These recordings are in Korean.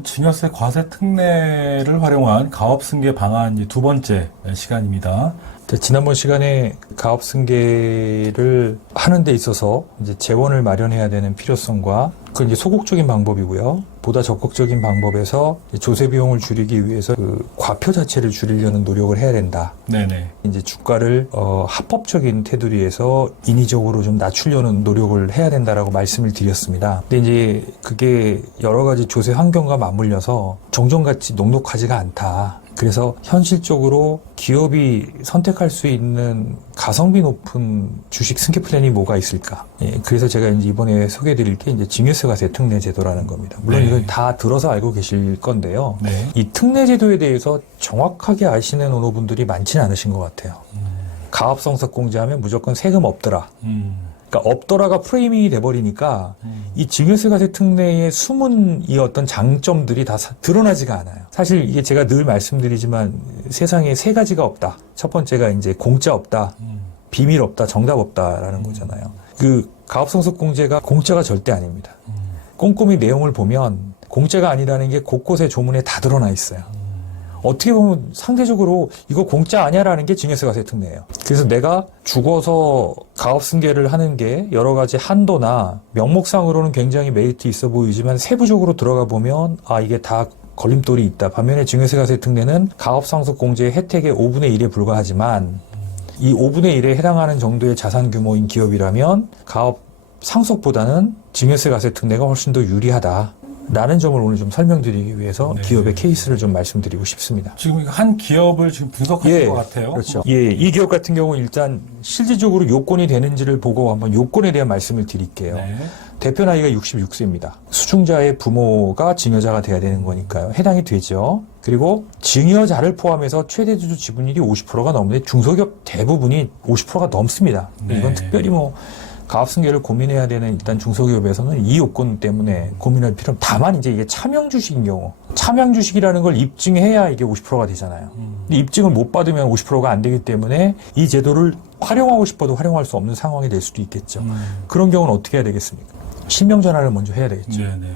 오늘은 증여세 과세 특례를 활용한 가업승계 방안 이제 두 번째 시간입니다. 지난번 시간에 가업승계를 하는 데 있어서 이제 재원을 마련해야 되는 필요성과 그건 이제 소극적인 방법이고요. 보다 적극적인 방법에서 조세 비용을 줄이기 위해서 그 과표 자체를 줄이려는 노력을 해야 된다. 네네. 이제 주가를 합법적인 테두리에서 인위적으로 좀 낮추려는 노력을 해야 된다라고 말씀을 드렸습니다. 근데 이제 그게 여러 가지 조세 환경과 맞물려서 정전같이 녹록하지가 않다. 그래서 현실적으로 기업이 선택할 수 있는 가성비 높은 주식 승계 플랜이 뭐가 있을까? 예, 그래서 제가 이제 이번에 소개해드릴 게 이제 증여세 과세 특례 제도라는 겁니다. 물론 네. 이건 다 들어서 알고 계실 건데요. 네. 이 특례 제도에 대해서 정확하게 아시는 오너분들이 많지는 않으신 것 같아요. 가업성석 공제하면 무조건 세금 없더라. 그러니까 없더라가 프레이밍이 돼버리니까 이 증여세 과세 특례의 숨은 이 어떤 장점들이 다 드러나지가 않아요. 사실 이게 제가 늘 말씀드리지만 세상에 세 가지가 없다. 첫 번째가 이제 공짜 없다, 비밀 없다, 정답 없다라는 거잖아요. 그 가업성석 공제가 공짜가 절대 아닙니다. 꼼꼼히 내용을 보면 공짜가 아니라는 게 곳곳에 조문에 다 드러나 있어요. 어떻게 보면 상대적으로 이거 공짜 아니야라는 게 증여세 과세 특례예요. 그래서 내가 죽어서 가업승계를 하는 게 여러 가지 한도나 명목상으로는 굉장히 메리트 있어 보이지만 세부적으로 들어가 보면 아 이게 다 걸림돌이 있다. 반면에 증여세 과세 특례는 가업상속 공제의 혜택의 5분의 1에 불과하지만 이 5분의 1에 해당하는 정도의 자산 규모인 기업이라면 가업 상속보다는 증여세 과세 특례가 훨씬 더 유리하다. 라는 점을 오늘 좀 설명드리기 위해서 네. 기업의 케이스를 좀 말씀드리고 싶습니다. 지금 한 기업을 지금 분석하신 것 같아요. 그렇죠. 예, 이 기업 같은 경우 일단 실질적으로 요건이 되는지를 보고 한번 요건에 대한 말씀을 드릴게요. 네. 대표 나이가 66세입니다. 수중자의 부모가 증여자가 돼야 되는 거니까요. 해당이 되죠. 그리고 증여자를 포함해서 최대 주주 지분율이 50%가 넘는데 중소기업 대부분이 50%가 넘습니다. 네. 이건 특별히 뭐 가업승계를 고민해야 되는 일단 중소기업에서는 이 요건 때문에 고민할 필요는 다만 이제 이게 차명주식인 경우 차명주식이라는 걸 입증해야 이게 50%가 되잖아요. 근데 입증을 못 받으면 50%가 안 되기 때문에 이 제도를 활용하고 싶어도 활용할 수 없는 상황이 될 수도 있겠죠. 그런 경우는 어떻게 해야 되겠습니까? 실명 전환을 먼저 해야 되겠죠. 네네.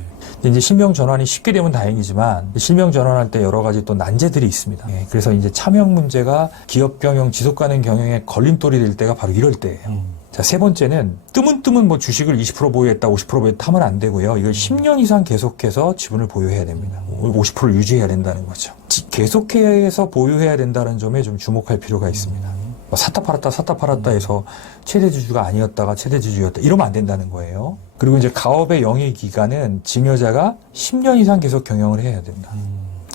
이제 실명 전환이 쉽게 되면 다행이지만 실명 전환할 때 여러 가지 또 난제들이 있습니다. 예, 그래서 이제 차명 문제가 기업 경영, 지속 가능 경영에 걸림돌이 될 때가 바로 이럴 때예요. 자, 세 번째는 뜨문뜨문 뭐 주식을 20% 보유했다, 50% 보유했다 하면 안 되고요. 이걸 10년 이상 계속해서 지분을 보유해야 됩니다. 50%를 유지해야 된다는 거죠. 계속해서 보유해야 된다는 점에 좀 주목할 필요가 있습니다. 샀다 팔았다 해서 최대 주주가 아니었다가 최대 주주였다. 이러면 안 된다는 거예요. 그리고 이제 가업의 영위 기간은 증여자가 10년 이상 계속 경영을 해야 된다.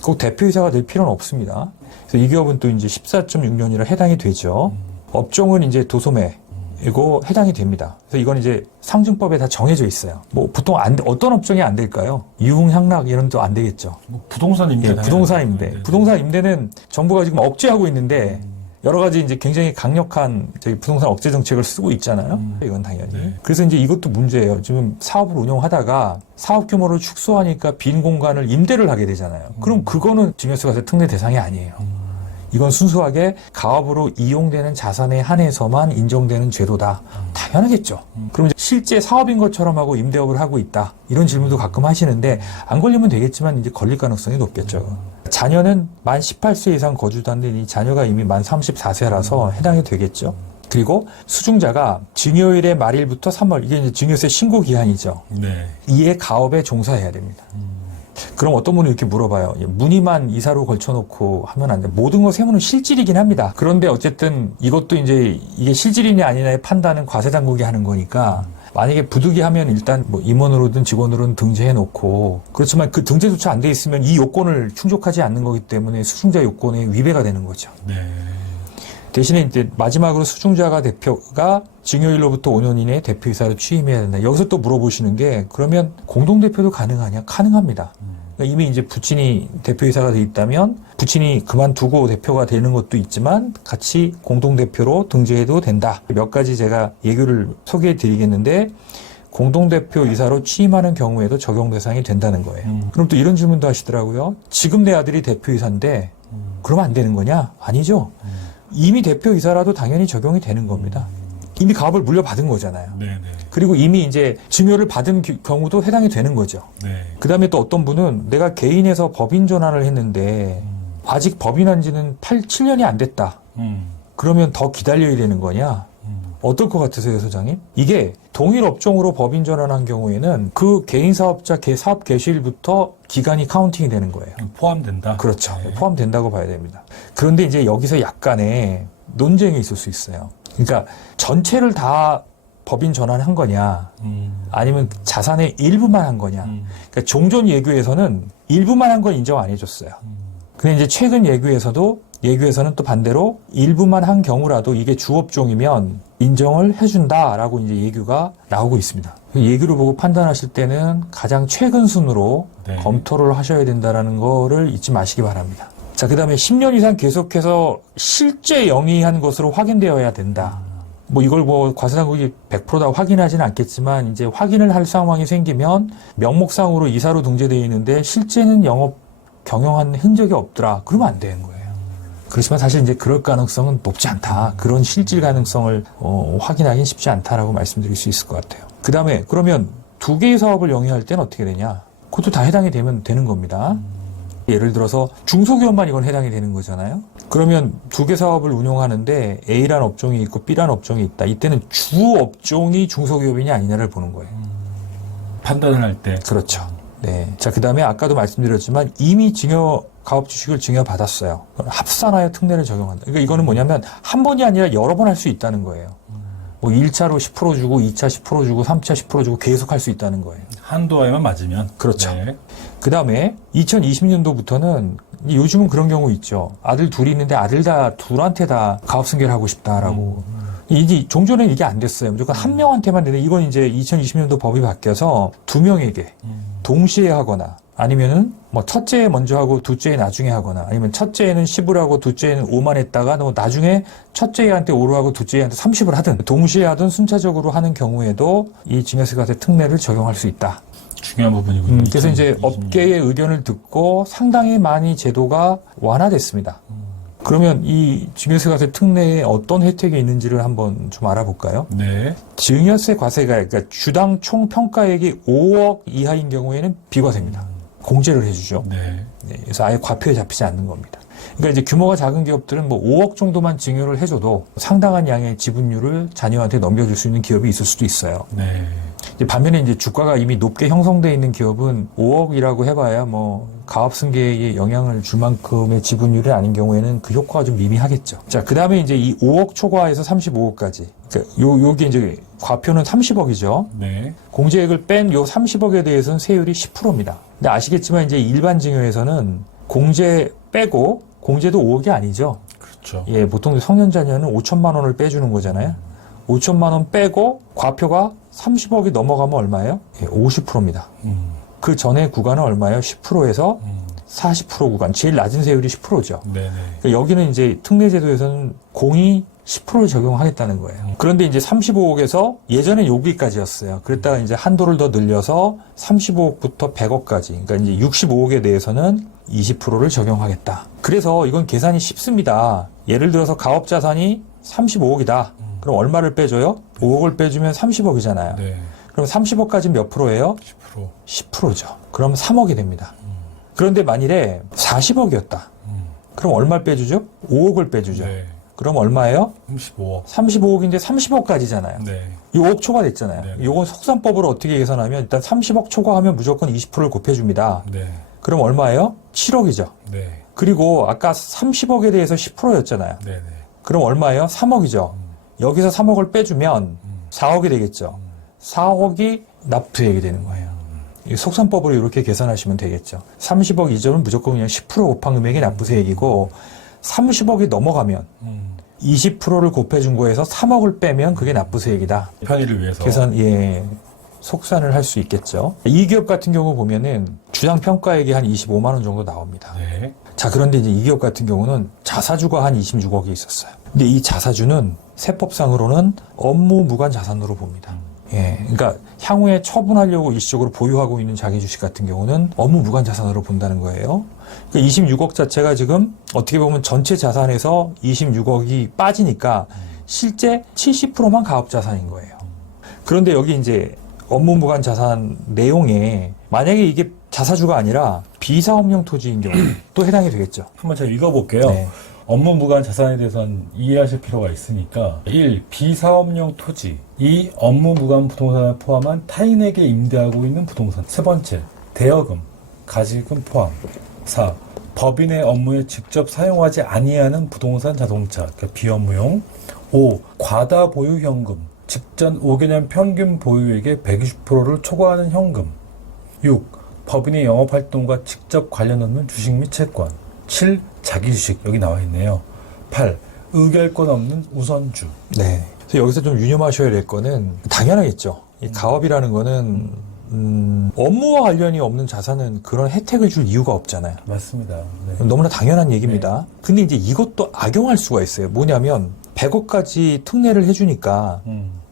꼭 대표이사가 될 필요는 없습니다. 그래서 이 기업은 또 이제 14.6년이라 해당이 되죠. 업종은 이제 도소매. 이거 해당이 됩니다. 그래서 이건 이제 상증법에 다 정해져 있어요. 뭐 보통 어떤 업종이 안 될까요? 유흥향락 이런 또 안 되겠죠. 뭐 부동산 임대. 예, 부동산 임대. 네. 부동산 임대는 정부가 지금 억제하고 있는데 여러 가지 이제 굉장히 강력한 저희 부동산 억제 정책을 쓰고 있잖아요. 이건 당연히. 네. 그래서 이제 이것도 문제예요. 지금 사업을 운영하다가 사업 규모를 축소하니까 빈 공간을 임대를 하게 되잖아요. 그럼 그거는 증여세 과세 특례 대상이 아니에요. 이건 순수하게 가업으로 이용되는 자산에 한해서만 인정되는 제도다. 당연하겠죠. 그럼 이제 실제 사업인 것처럼 하고 임대업을 하고 있다. 이런 질문도 가끔 하시는데 안 걸리면 되겠지만 이제 걸릴 가능성이 높겠죠. 자녀는 만 18세 이상 거주다는데 이 자녀가 이미 만 34세라서 해당이 되겠죠. 그리고 수중자가 증여일의 말일부터 3월, 이게 이제 증여세 신고 기한이죠. 네. 이에 가업에 종사해야 됩니다. 그럼 어떤 분이 이렇게 물어봐요. 무늬만 이사로 걸쳐놓고 하면 안 돼. 모든 거 세무는 실질이긴 합니다. 그런데 어쨌든 이것도 이제 이게 실질이냐 아니냐의 판단은 과세당국이 하는 거니까 만약에 부득이하면 일단 뭐 임원으로든 직원으로든 등재해놓고 그렇지만 그 등재조차 안 돼 있으면 이 요건을 충족하지 않는 거기 때문에 수중자 요건에 위배가 되는 거죠. 네. 대신에 이제 마지막으로 수중자가 대표가 증여일로부터 5년 이내에 대표이사를 취임해야 된다. 여기서 또 물어보시는 게 그러면 공동대표도 가능하냐? 가능합니다. 그러니까 이미 이제 부친이 대표이사가 돼 있다면 부친이 그만두고 대표가 되는 것도 있지만 같이 공동대표로 등재해도 된다. 몇 가지 제가 예규를 소개해 드리겠는데 공동대표 이사로 취임하는 경우에도 적용 대상이 된다는 거예요. 그럼 또 이런 질문도 하시더라고요. 지금 내 아들이 대표이사인데 그러면 안 되는 거냐? 아니죠. 이미 대표이사라도 당연히 적용이 되는 겁니다. 이미 가업을 물려받은 거잖아요. 네네. 그리고 이미 이제 증여를 받은 경우도 해당이 되는 거죠. 네. 그 다음에 또 어떤 분은 내가 개인에서 법인 전환을 했는데 아직 법인한 지는 7년이 안 됐다. 그러면 더 기다려야 되는 거냐? 어떨 것 같으세요, 소장님? 이게 동일 업종으로 법인 전환한 경우에는 그 개인 사업자 사업 개시일부터 기간이 카운팅이 되는 거예요. 포함된다? 그렇죠. 네. 포함된다고 봐야 됩니다. 그런데 이제 여기서 약간의 논쟁이 있을 수 있어요. 그러니까 전체를 다 법인 전환한 거냐, 아니면 자산의 일부만 한 거냐. 그러니까 종전 예규에서는 일부만 한 건 인정 안 해줬어요. 근데 이제 최근 예규에서는 또 반대로 일부만 한 경우라도 이게 주업종이면 인정을 해준다라고 이제 예규가 나오고 있습니다. 예규를 보고 판단하실 때는 가장 최근 순으로 네. 검토를 하셔야 된다라는 거를 잊지 마시기 바랍니다. 자, 그 다음에 10년 이상 계속해서 실제 영위한 것으로 확인되어야 된다. 뭐 이걸 뭐 과세당국이 100% 다 확인하지는 않겠지만 이제 확인을 할 상황이 생기면 명목상으로 이사로 등재되어 있는데 실제는 영업 경영한 흔적이 없더라. 그러면 안 되는 거예요. 그렇지만 사실 이제 그럴 가능성은 높지 않다. 그런 실질 가능성을 확인하기는 쉽지 않다라고 말씀드릴 수 있을 것 같아요. 그 다음에 그러면 두 개의 사업을 영위할 때는 어떻게 되냐? 그것도 다 해당이 되는 겁니다. 예를 들어서 중소기업만 이건 해당이 되는 거잖아요. 그러면 두 개 사업을 운영하는데 A란 업종이 있고 B란 업종이 있다. 이때는 주 업종이 중소기업이냐 아니냐를 보는 거예요. 판단을 할 때. 그렇죠. 네. 자, 그 다음에 아까도 말씀드렸지만 이미 가업 주식을 증여받았어요. 합산하여 특례를 적용한다. 그러니까 이거는 뭐냐면 한 번이 아니라 여러 번 할 수 있다는 거예요. 뭐 1차로 10% 주고 2차 10% 주고 3차 10% 주고 계속 할 수 있다는 거예요. 한도에만 맞으면. 그렇죠. 네. 그 다음에 2020년도부터는 요즘은 그런 경우 있죠. 아들 둘이 있는데 아들 둘한테 다 가업 승계를 하고 싶다라고. 이게 종전에는 이게 안 됐어요. 무조건 한 명한테만 되는데 이건 이제 2020년도 법이 바뀌어서 두 명에게 동시에 하거나 아니면은 뭐 첫째에 먼저 하고 둘째에 나중에 하거나 아니면 첫째에는 10을 하고 둘째에는 5만 했다가 나중에 첫째한테 5를 하고 둘째한테 30을 하든 동시에 하든 순차적으로 하는 경우에도 이 증여세과세 특례를 적용할 수 있다. 중요한 부분이군요. 그래서 이제 업계의 의견을 듣고 상당히 많이 제도가 완화됐습니다. 그러면 이 증여세과세 특례에 어떤 혜택이 있는지를 한번 좀 알아볼까요? 네. 증여세 과세가 그러니까 주당 총 평가액이 5억 이하인 경우에는 비과세입니다. 공제를 해주죠. 네. 네, 그래서 아예 과표에 잡히지 않는 겁니다. 그러니까 이제 규모가 작은 기업들은 뭐 5억 정도만 증여를 해줘도 상당한 양의 지분율을 자녀한테 넘겨줄 수 있는 기업이 있을 수도 있어요. 네. 이제 반면에 이제 주가가 이미 높게 형성되어 있는 기업은 5억이라고 해봐야 뭐 가업 승계에 영향을 줄 만큼의 지분율이 아닌 경우에는 그 효과가 좀 미미하겠죠. 자, 그 다음에 이제 이 5억 초과해서 35억까지. 그러니까 요게 이제 과표는 30억이죠. 네. 공제액을 뺀 요 30억에 대해서는 세율이 10%입니다. 근데 아시겠지만 이제 일반 증여에서는 공제 빼고 공제도 5억이 아니죠. 그렇죠. 예, 보통 성년 자녀는 5천만 원을 빼주는 거잖아요. 5천만 원 빼고 과표가 30억이 넘어가면 얼마예요? 예, 50%입니다. 그 전에 구간은 얼마예요? 10%에서 40% 구간. 제일 낮은 세율이 10%죠. 네네. 그러니까 여기는 이제 특례제도에서는 공이 10%를 적용하겠다는 거예요. 그런데 이제 35억에서 예전에 여기까지였어요. 그랬다가 이제 한도를 더 늘려서 35억부터 100억까지. 그러니까 이제 65억에 대해서는 20%를 적용하겠다. 그래서 이건 계산이 쉽습니다. 예를 들어서 가업 자산이 35억이다. 그럼 얼마를 빼줘요? 5억을 빼주면 30억이잖아요. 네. 그럼 30억까지 몇 프로예요? 10%. 10%죠. 그럼 3억이 됩니다. 그런데 만일에 40억이었다. 그럼 얼마를 빼주죠? 5억을 빼주죠. 네. 그럼 얼마예요? 35억. 35억인데 30억까지잖아요. 네. 이 5억 초과됐잖아요. 네. 요건 속산법으로 어떻게 계산하면 일단 30억 초과하면 무조건 20%를 곱해줍니다. 네. 그럼 얼마예요? 7억이죠. 네. 그리고 아까 30억에 대해서 10%였잖아요. 네네. 그럼 얼마예요? 3억이죠. 여기서 3억을 빼주면 4억이 되겠죠. 4억이 납부액이 되는 거예요. 이 속산법으로 이렇게 계산하시면 되겠죠. 30억 이전은 무조건 그냥 10% 곱한 금액이 납부세액이고 30억이 넘어가면 20%를 곱해준 거에서 3억을 빼면 그게 납부세액이다. 편의를 위해서. 계산, 예, 속산을 할 수 있겠죠. 이 기업 같은 경우 보면은 주당 평가액이 한 25만 원 정도 나옵니다. 네. 자, 그런데 이제 이 기업 같은 경우는 자사주가 한 26억이 있었어요. 근데 이 자사주는 세법상으로는 업무 무관 자산으로 봅니다. 예, 그러니까 향후에 처분하려고 일시적으로 보유하고 있는 자기 주식 같은 경우는 업무 무관 자산으로 본다는 거예요. 그러니까 26억 자체가 지금 어떻게 보면 전체 자산에서 26억이 빠지니까 실제 70%만 가업자산인 거예요. 그런데 여기 이제 업무 무관 자산 내용에 만약에 이게 자사주가 아니라 비사업용 토지인 경우 또 해당이 되겠죠. 한번 제가 읽어볼게요. 네. 업무 무관 자산에 대해서는 이해하실 필요가 있으니까 1. 비사업용 토지 2. 업무 무관 부동산을 포함한 타인에게 임대하고 있는 부동산 세 번째, 대여금, 가지금 포함 4. 법인의 업무에 직접 사용하지 아니하는 부동산 자동차 그러니까 비업무용 5. 과다 보유 현금 직전 5개년 평균 보유액의 120%를 초과하는 현금 6. 법인의 영업활동과 직접 관련 없는 주식 및 채권 7. 자기주식 여기 나와 있네요. 8. 의결권 없는 우선주. 네. 그래서 여기서 좀 유념하셔야 될 거는 당연하겠죠. 이 가업이라는 거는 업무와 관련이 없는 자산은 그런 혜택을 줄 이유가 없잖아요. 맞습니다. 네. 너무나 당연한 얘기입니다. 근데 이제 이것도 악용할 수가 있어요. 뭐냐면 100억까지 특례를 해주니까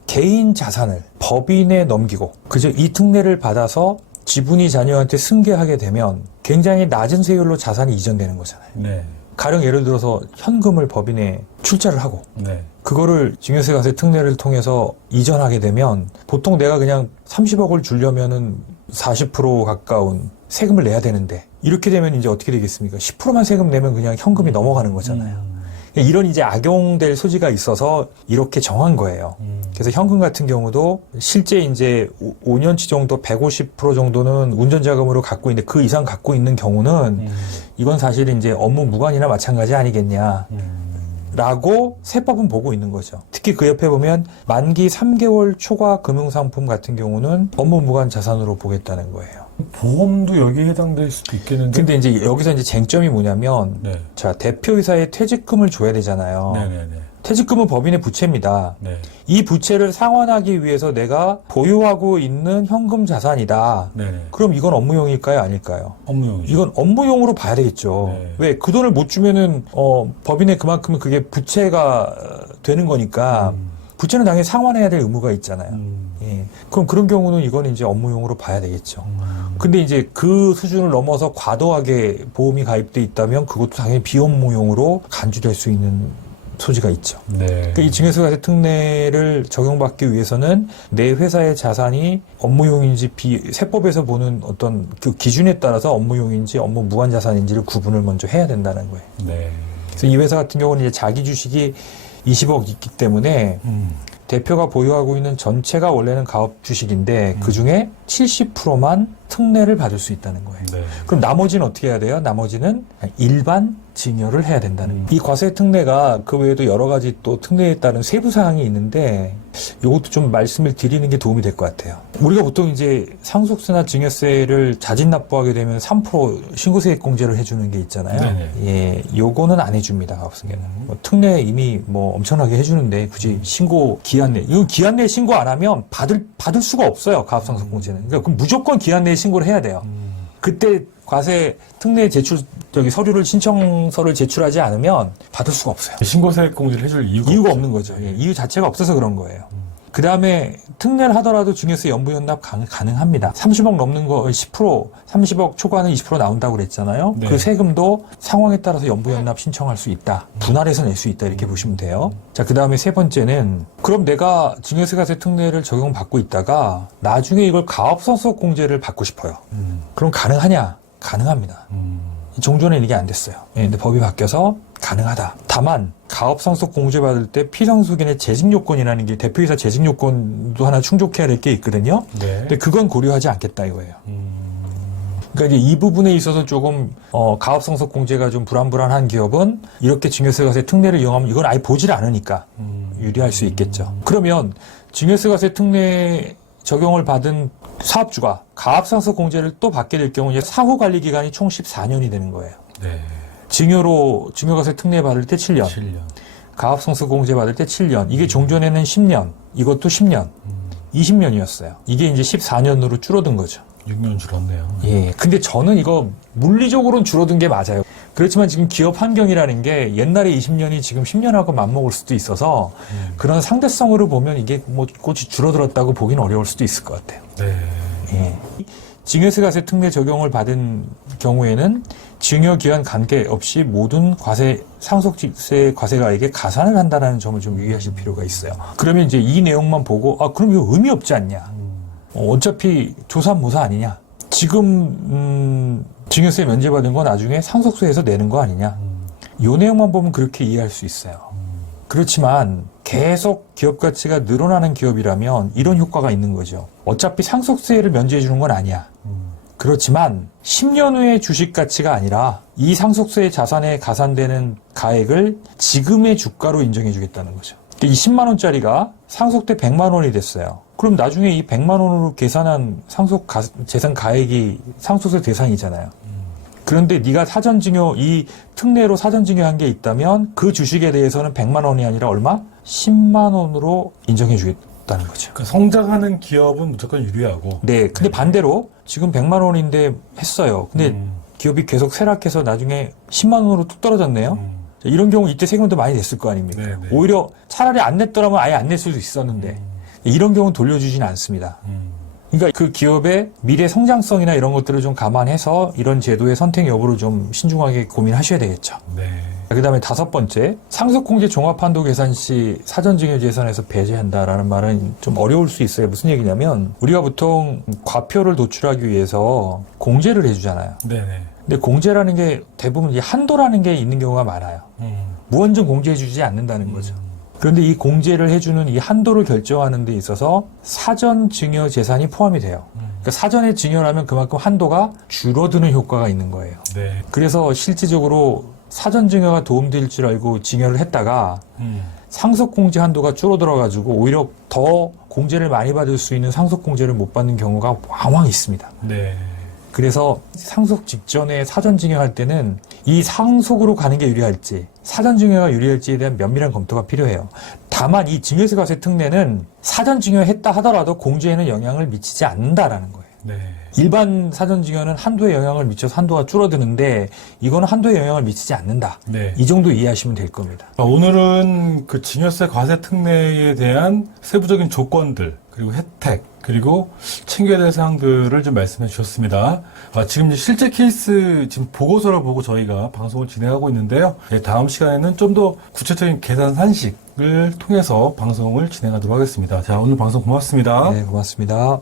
개인 자산을 법인에 넘기고 그저 이 특례를 받아서 지분이 자녀한테 승계하게 되면 굉장히 낮은 세율로 자산이 이전되는 거잖아요. 네. 가령 예를 들어서 현금을 법인에 출자를 하고 네. 그거를 증여세과세 특례를 통해서 이전하게 되면 보통 내가 그냥 30억을 주려면은 40% 가까운 세금을 내야 되는데 이렇게 되면 이제 어떻게 되겠습니까? 10%만 세금 내면 그냥 현금이 넘어가는 거잖아요. 이런 이제 악용될 소지가 있어서 이렇게 정한 거예요. 그래서 현금 같은 경우도 실제 이제 5년치 정도 150% 정도는 운전자금으로 갖고 있는데 그 이상 갖고 있는 경우는 이건 사실 이제 업무 무관이나 마찬가지 아니겠냐. 라고 세법은 보고 있는 거죠. 특히 그 옆에 보면 만기 3개월 초과 금융상품 같은 경우는 업무 무관 자산으로 보겠다는 거예요. 보험도 여기에 해당될 수도 있겠는데. 근데 이제 여기서 이제 쟁점이 뭐냐면 네. 자, 대표이사에 퇴직금을 줘야 되잖아요. 네네네. 퇴직금은 법인의 부채입니다. 네. 이 부채를 상환하기 위해서 내가 보유하고 있는 현금 자산이다. 네네. 그럼 이건 업무용일까요? 아닐까요? 업무용이죠. 이건 업무용으로 봐야 되겠죠. 네. 왜? 그 돈을 못 주면은, 법인에 그만큼 그게 부채가 되는 거니까, 부채는 당연히 상환해야 될 의무가 있잖아요. 예. 그럼 그런 경우는 이건 이제 업무용으로 봐야 되겠죠. 근데 이제 그 수준을 넘어서 과도하게 보험이 가입돼 있다면 그것도 당연히 비업무용으로 간주될 수 있는 소지가 있죠. 네. 그러니까 이 증여세과세 특례를 적용받기 위해서는 내 회사의 자산이 업무용인지 세법에서 보는 어떤 그 기준에 따라서 업무용인지 업무 무관 자산인지를 구분을 먼저 해야 된다는 거예요. 네. 그래서 이 회사 같은 경우는 이제 자기 주식이 20억 있기 때문에 대표가 보유하고 있는 전체가 원래는 가업 주식인데 그 중에 70%만 특례를 받을 수 있다는 거예요. 네. 그럼 나머지는 어떻게 해야 돼요? 나머지는 일반 증여를 해야 된다는 거예요. 이 과세 특례가 그 외에도 여러 가지 또 특례에 따른 세부 사항이 있는데 이것도 좀 말씀을 드리는 게 도움이 될 것 같아요. 우리가 보통 이제 상속세나 증여세를 자진 납부하게 되면 3% 신고세액 공제를 해주는 게 있잖아요. 네네. 예, 요거는 안 해줍니다. 가업승계는. 뭐 특례 이미 뭐 엄청나게 해주는데 굳이 신고 기한 내 이거 기한 내에 신고 안 하면 받을 수가 없어요. 가업상속 공제는. 그러니까 그럼 무조건 기한 내에 신고를 해야 돼요. 그때 과세 특례 제출 서류를 신청서를 제출하지 않으면 받을 수가 없어요. 신고세액 공제를 해줄 이유가 없죠. 없는 거죠. 예, 이유 자체가 없어서 그런 거예요. 그 다음에 특례를 하더라도 증여세 연부연납 가능합니다. 30억 넘는 거 10%, 30억 초과는 20% 나온다고 그랬잖아요. 네. 그 세금도 상황에 따라서 연부연납 신청할 수 있다. 분할해서 낼 수 있다. 이렇게 보시면 돼요. 자, 그 다음에 세 번째는 그럼 내가 증여세과세 특례를 적용받고 있다가 나중에 이걸 가업상속 공제를 받고 싶어요. 그럼 가능하냐? 가능합니다. 종전에는 이게 안 됐어요. 예, 근데 법이 바뀌어서 가능하다. 다만 가업상속 공제받을 때 피상속인의 재직요건이라는 게 대표이사 재직요건도 하나 충족해야 될 게 있거든요. 네. 근데 그건 고려하지 않겠다 이거예요. 그러니까 이제 이 부분에 있어서 조금 가업상속 공제가 좀 불안한 기업은 이렇게 증여세과세 특례를 이용하면 이건 아예 보질 않으니까 유리할 수 있겠죠. 그러면 증여세과세 특례 적용을 받은 사업주가 가압상속 공제를 또 받게 될 경우 이제 사후 관리 기간이 총 14년이 되는 거예요. 네. 증여과세 특례 받을 때 7년, 7년. 가압상속 공제 받을 때 7년, 이게 종전에는 10년, 이것도 10년, 20년이었어요. 이게 이제 14년으로 줄어든 거죠. 6년 줄었네요. 예. 근데 저는 이거 물리적으로는 줄어든 게 맞아요. 그렇지만 지금 기업 환경이라는 게 옛날에 20년이 지금 10년하고 맞먹을 수도 있어서 그런 상대성으로 보면 이게 뭐 꽃이 줄어들었다고 보기는 어려울 수도 있을 것 같아요. 네. 예. 증여세과세 특례 적용을 받은 경우에는 증여기한 관계없이 모든 상속세 과세가에게 가산을 한다는 점을 좀 유의하실 필요가 있어요. 그러면 이제 이 내용만 보고 그럼 이거 의미 없지 않냐? 어차피 조삼모사 아니냐? 지금 증여세 면제받은 건 나중에 상속세에서 내는 거 아니냐? 이 내용만 보면 그렇게 이해할 수 있어요. 그렇지만 계속 기업 가치가 늘어나는 기업이라면 이런 효과가 있는 거죠. 어차피 상속세를 면제해 주는 건 아니야. 그렇지만 10년 후의 주식 가치가 아니라 이 상속세 자산에 가산되는 가액을 지금의 주가로 인정해 주겠다는 거죠. 이 10만 원짜리가 상속돼 100만 원이 됐어요. 그럼 나중에 이 100만 원으로 계산한 재산 가액이 상속세 대상이잖아요. 그런데 네가 이 특례로 사전증여한 게 있다면 그 주식에 대해서는 100만 원이 아니라 얼마? 10만 원으로 인정해 주겠다는 거죠. 그러니까 성장하는 기업은 무조건 유리하고. 네. 근데 반대로 지금 100만 원인데 했어요. 근데 기업이 계속 쇠락해서 나중에 10만 원으로 뚝 떨어졌네요. 이런 경우 이때 세금도 많이 냈을 거 아닙니까? 네네. 오히려 차라리 안 냈더라면 아예 안 낼 수도 있었는데 이런 경우는 돌려주지는 않습니다. 그러니까 그 기업의 미래 성장성이나 이런 것들을 좀 감안해서 이런 제도의 선택 여부를 좀 신중하게 고민하셔야 되겠죠. 네. 그 다음에 5번째, 상속공제 종합한도 계산 시 사전증여재산에서 배제한다라는 말은 좀 어려울 수 있어요. 무슨 얘기냐면 우리가 보통 과표를 도출하기 위해서 공제를 해주잖아요. 네네. 근데 공제라는 게 대부분 이 한도라는 게 있는 경우가 많아요. 무한정 공제해주지 않는다는 거죠. 그런데 이 공제를 해주는 이 한도를 결정하는 데 있어서 사전 증여 재산이 포함이 돼요. 그러니까 사전에 증여를 하면 그만큼 한도가 줄어드는 효과가 있는 거예요. 네. 그래서 실질적으로 사전 증여가 도움될 줄 알고 증여를 했다가 상속 공제 한도가 줄어들어가지고 오히려 더 공제를 많이 받을 수 있는 상속 공제를 못 받는 경우가 왕왕 있습니다. 네. 그래서 상속 직전에 사전 증여할 때는 이 상속으로 가는 게 유리할지 사전 증여가 유리할지에 대한 면밀한 검토가 필요해요. 다만 이 증여세과세 특례는 사전 증여했다 하더라도 공제에는 영향을 미치지 않는다라는 거예요. 네. 일반 사전 증여는 한도에 영향을 미쳐서 한도가 줄어드는데 이거는 한도에 영향을 미치지 않는다. 네. 이 정도 이해하시면 될 겁니다. 오늘은 그 증여세 과세 특례에 대한 세부적인 조건들, 그리고 혜택, 그리고 챙겨야 될 사항들을 좀 말씀해 주셨습니다. 지금 이제 실제 케이스 지금 보고서를 보고 저희가 방송을 진행하고 있는데요. 다음 시간에는 좀 더 구체적인 계산 산식을 통해서 방송을 진행하도록 하겠습니다. 자, 오늘 방송 고맙습니다. 네, 고맙습니다.